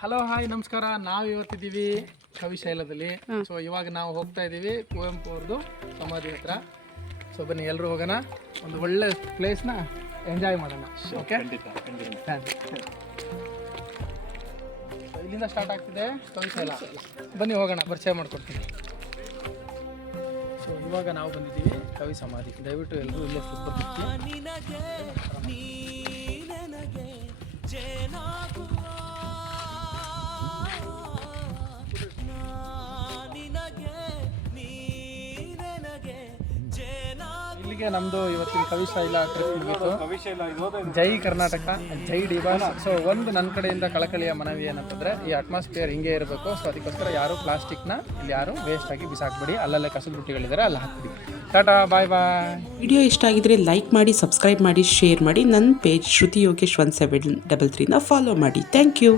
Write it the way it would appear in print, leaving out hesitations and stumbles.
Hello hi ನಮಸ್ಕಾರ. ನಾವು ಇವತ್ತಿದ್ದೀವಿ ಕವಿಶೈಲದಲ್ಲಿ. So ಇವಾಗ ನಾವು ಹೋಗ್ತಾ ಇದ್ದೀವಿ ಕುವೆಂಪು ಅವ್ರದ್ದು ಸಮಾಧಿ ಹತ್ರ. ಸೊ ಬನ್ನಿ ಎಲ್ಲರೂ ಹೋಗೋಣ, ಒಂದು ಒಳ್ಳೆ ಪ್ಲೇಸ್ನ ಎಂಜಾಯ್ ಮಾಡೋಣ. ಓಕೆ, ಇಲ್ಲಿಂದ ಸ್ಟಾರ್ಟ್ ಆಗ್ತಿದೆ ಕವಿಶೈಲ. ಬನ್ನಿ ಹೋಗೋಣ, ಪರಿಚಯ ಮಾಡ್ಕೊಡ್ತೀನಿ. ಸೊ ಇವಾಗ ನಾವು ಬಂದಿದ್ದೀವಿ ಕವಿ ಸಮಾಧಿ. ದಯವಿಟ್ಟು ಎಲ್ಲರೂ ಇಲ್ಲೇ ಇಲ್ಲಿಗೆ ನಮ್ಮದು ಇವತ್ತಿನ ಕವಿಶೈಲ ಟ್ರಿಪ್ ಮುಗಿತು. ಜೈ ಕರ್ನಾಟಕ, ಜೈ ಡಿಬಾಸ್. ಸೊ ಒಂದು ನನ್ನ ಕಡೆಯಿಂದ ಕಳಕಳಿಯ ಮನವಿ ಏನಂತಂದರೆ, ಈ ಅಟ್ಮಾಸ್ಫಿಯರ್ ಹಿಂಗೆ ಇರಬೇಕು. ಸೊ ಅದಕ್ಕೋಸ್ಕರ ಯಾರು ಪ್ಲಾಸ್ಟಿಕ್ನ ಇಲ್ಲಿ ಯಾರು ವೇಸ್ಟ್ ಆಗಿ ಬಿಸಾಕ್ಬಿಡಿ. ಅಲ್ಲಲ್ಲೇ ಕಸದ ಬುಟ್ಟಿಗಳಿದ್ದಾರೆ, ಅಲ್ಲಿ ಹಾಕ್ಬಿಡಿ. ಟಾಟಾ, ಬಾಯ್ ಬಾಯ್. ವಿಡಿಯೋ ಇಷ್ಟ ಆಗಿದ್ರೆ ಲೈಕ್ ಮಾಡಿ, ಸಬ್ಸ್ಕ್ರೈಬ್ ಮಾಡಿ, ಶೇರ್ ಮಾಡಿ. ನನ್ನ ಪೇಜ್ ಶ್ರುತಿ ಯೋಗೇಶ್ 1733ನ ಫಾಲೋ ಮಾಡಿ. Thank you.